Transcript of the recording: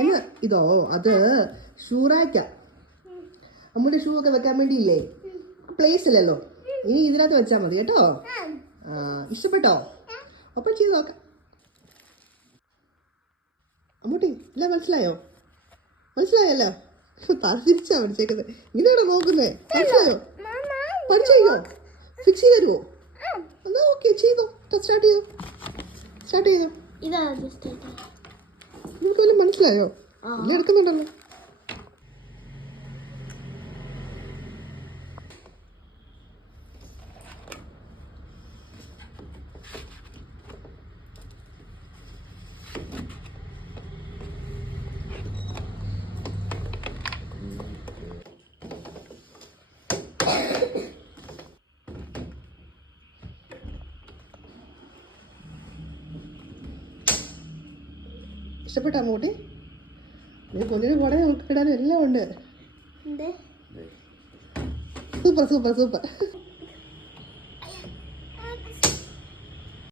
എന്നാ ഇതോ അത് ഷൂ റാക്കാ. അമ്മൂടെ ഷൂ ഒക്കെ വെക്കാൻ വേണ്ടിയില്ലേ, പ്ലേസ് ഇല്ലല്ലോ, ഇനി ഇതിനകത്ത് വെച്ചാൽ മതി കേട്ടോ. ഇഷ്ടപ്പെട്ടോ? അപ്പം ചെയ്ത് നോക്കാം. അമ്മൂട്ടി ഇല്ല, മനസ്സിലായല്ലോ? തിരിച്ചാ പഠിച്ചേക്കുന്നത്. ഇങ്ങനെയാണോ നോക്കുന്നേ? മനസ്സിലായോ? പഠിച്ചോ? ഫിക്സ് ചെയ്ത് തരുമോ? എന്നാ ഓക്കെ, ചെയ്തോ. സ്റ്റാർട്ട് ചെയ്തോ. നിങ്ങൾക്ക് വല്ലതും മനസ്സിലായോ? ഇല്ല, എടുക്കുന്നുണ്ടല്ലോ. ഇഷ്ടപ്പെട്ടോ അമ്മൂട്ടി? പൊന്നിന് കൂടെ ഇടാനും എല്ലാം ഉണ്ട്. സൂപ്പർ.